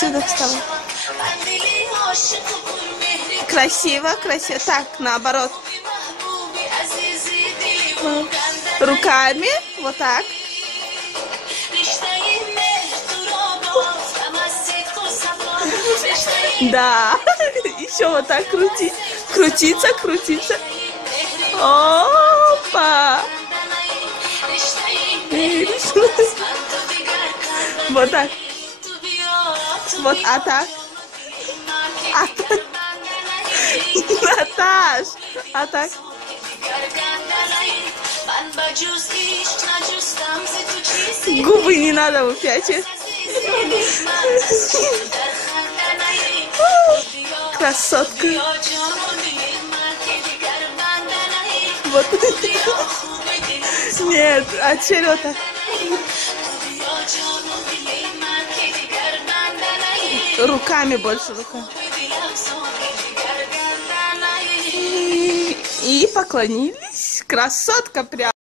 Отсюда вставай. Красиво, красиво. Так, наоборот. Руками, вот так. Да, еще вот так крути. Крутиться, крутиться. Опа! Вот так. Вот, а так. Наташ, а так. Губы не надо выпячивать. Красотка. Вот. Нет, а черета. Руками больше, руками. И поклонились. Красотка прям.